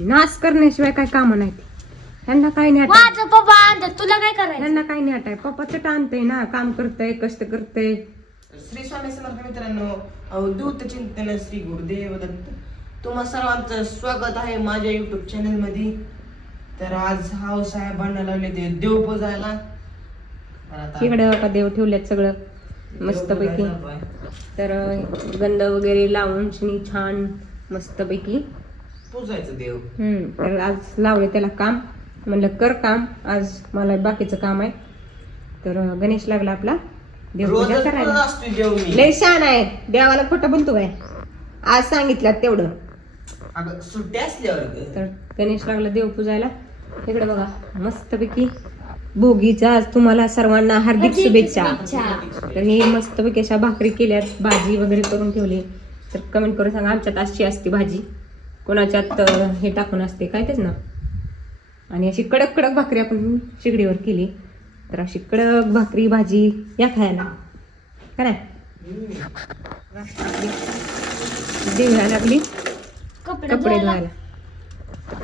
नाच करण्याशिवाय काय काम नाही. ह्यांना काय नाही माझं पप्पा आणतात, तुला काय करायचं? ह्यांना काय नाही आटाय. पप्पा चट आणतंय ना, काम करतय, कष्ट करतय. श्री स्वामी समर्थ मित्रांनो, अवधूत चिंतन श्री गुरुदेव दत्त. तुम्हा सर्वांचं स्वागत आहे माझ्या युट्यूब चॅनल मध्ये. तर आज हाव साहेबांना लावले ते देव पूजायला. इकडे का देव ठेवल्यात सगळं मस्त पैकी. तर गंध वगैरे लावून छान मस्त पैकी पूजायचं देव. तर आज लावले त्याला काम. म्हणलं कर काम, आज मला बाकीचं काम आहे. तर गणेश लागला आपला देवपूजा करायला. लय छान आहे, देवाला खोटं बोलतो काय. आज सांगितलं तेवढं. सुट्ट्या असल्यावर तर गणेश लागला देव पूजायला. इकडे बघा मस्त पैकी भोगीच्या आज तुम्हाला सर्वांना हार्दिक शुभेच्छा. तर हे मस्त पैकी अशा भाकरी केल्यात, भाजी वगैरे करून ठेवली. तर कमेंट करून सांगा, आमच्यात अशी असते भाजी, कोणाच्यात हे टाकून असते काय तेच ना. आणि अशी कडक कडक भाकरी आपण शिगडीवर केली. तर अशी कडक भाकरी भाजी या खायला काय देवाला लागली कपडे धुवायला.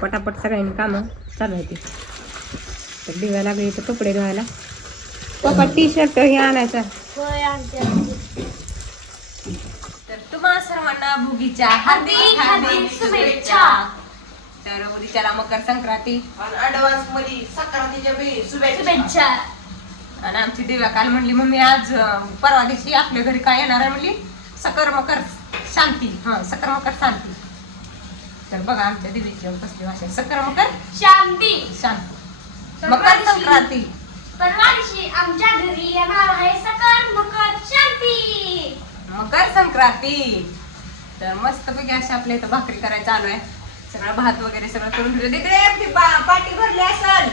पटापट सगळ्यांनी कामं चालू आहे. तर दिव्या लागली तर कपडे धुवायला. पप्पा टी शर्ट हे आणायचा. तर तुम्हा सर्वांना भोगीच्या हार्दिक हार्दिक शुभेच्छा. तर उद्याला मकर संक्रांती ऍडव्हान्स मध्ये संक्रांतीच्या वेळी शुभेच्छा. आणि आमची दिव्या काल म्हणली मम्मी आज परवा दिवशी आपल्या घरी काय येणार आहे म्हणली, सकर मकर शांती. सकर मकर शांती. तर बघा आमच्या दिदीची कसली भाषा, सकर मकर शांती. शांती मकर संक्रांती. परवा दिवशी आमच्या घरी येणार आहे सकर मकर शांती. मकर संक्रांती. तर मस्त पैकी अशी आपल्या इथं भाकरी करायला चालू आहे. सगळं भात वगैरे सगळं करून ठेवलं. तिकडे पाटी भरली असेल.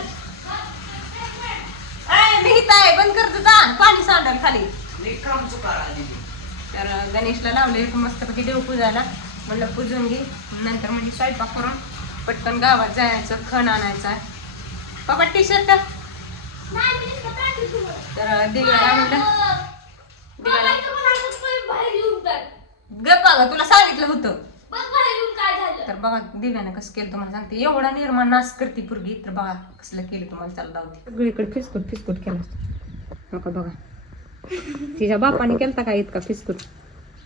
मी इथं आहे, बंद कर तुझा, पाणी सांडाल खाली. तर गणेशला लावले मस्त पैकी देव पूजायला. म्हणलं पूजून घे, नंतर म्हणजे स्वयंपाक करून पटकन गावात जायचं, खण आणायचा. पप्पा टी शर्ट. तर दिव्याला म्हणलं दिव्याला गप्पा ग, तुला सांगितलं होतं. तर बघा दिव्यानं कसं केलं तुम्हाला सांगते. एवढा निर्माण नाश करते पूर्वी. तर बघा कसलं केलं तुम्हाला चालू लावते. सगळीकडे फिसकूट फिसकूट केला बघा. तिच्या बापाने केलता का इतका फिसकूट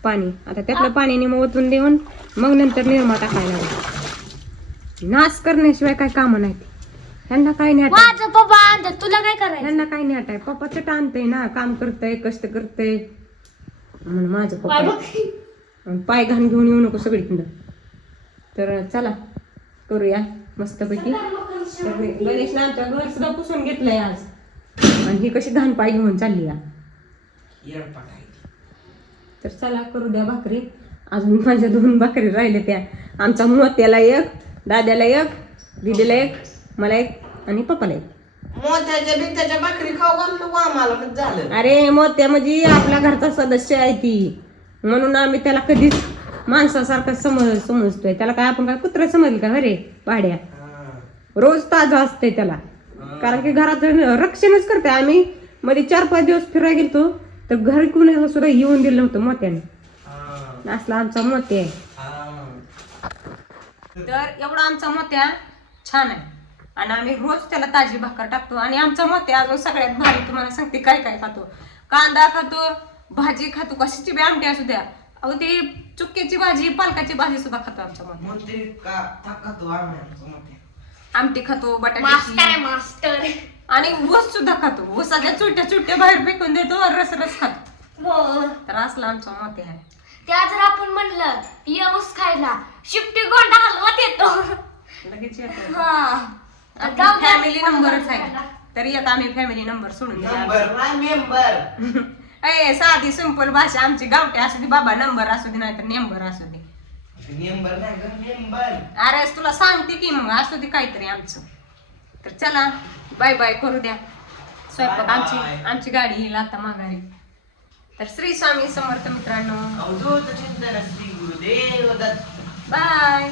पाणी. आता त्यातलं पाणी निम ओतून देऊन मग नंतर निर्मा टाकायला लागला. नाश करण्याशिवाय काय कामं नाहीत. ह्यांना काय नाही आटाय. माझं पप्पा आणतात, तुला काय करायचं? ह्यांना काय नाही आटाय. पप्पा चट आणतंय ना, काम करतय, कष्ट करतय म्हणून माझं पप्पा पाय घाण घेऊन येऊ नको सगळीकडं. तर चला करूया मस्तपैकी. गणेशने आमच्या घर सुद्धा पुसून घेतलंय आज. आणि ही कशी घाण पाय घेऊन चालली या. तर चला करू द्या भाकरी. अजून माझ्या 2 भाकरी राहिल्या त्या. आमचा मोत्याला एक, दाद्याला एक, दीदीला एक, मला एक आणि पप्पाला एक. मोत्याच्या बित्याच्या भाकरी खाऊ घालू आम्हाला मग झालं. अरे मोत्या म्हणजे आपल्या घरचा सदस्य आहे ती, म्हणून आम्ही त्याला कधीच माणसासारखं समजतोय. त्याला काय आपण काय कुत्रा समजलं का अरे पाड्या. रोज ताजं असतंय त्याला, कारण की घरात रक्षणच करते. आम्ही मध्ये 4-5 दिवस फिरायला गेलतो तर घरी कुणाला सुद्धा येऊन दिलं नव्हतं मोत्याने. असला आमचा मोत्या आहे. तर एवढा आमचा मोत्या छान आहे. आणि आम्ही रोज त्याला ताजी भाकर टाकतो. आणि आमचा मोत्या अजून सगळ्यात भारी तुम्हाला सांगते काय काय खातो. कांदा खातो, भाजी खातो, कशाची बी आमटी असू द्या. अहो ते चुक्क्याची भाजी, पालकाची भाजी सुद्धा खातो आमचा मोत्या. आमटी खातो, बटाट्याची, मास्टर. आणि ऊस सुद्धा खातो. ऊसाच्या चुट्ट्या बाहेर फेकून देतो, रस खातो. तर असला आमचा मोत्या आहे. त्या जर आपण म्हणलं ये ऊस खायला, शिफ्टी गोंडा हलवत येतो लगेच येतो. हा. फॅमिली नंबरच आहे. तरी एक आम्ही फॅमिली नंबर सोडून दिला. ए साधी सिंपल भाषा आमची गावठी असू दे बाबा, नंबर असू दे नाही तर नेंबर असू दे. अरे तुला सांगते की मग असू दे काहीतरी आमचं. तर चला बाय बाय करू द्या स्वयंपाक. आमची गाडी येईल आता माघारी. तर श्री स्वामी समर्थ मित्रांनो. अवधूत चिंतन श्री गुरुदेव दत्त. बाय.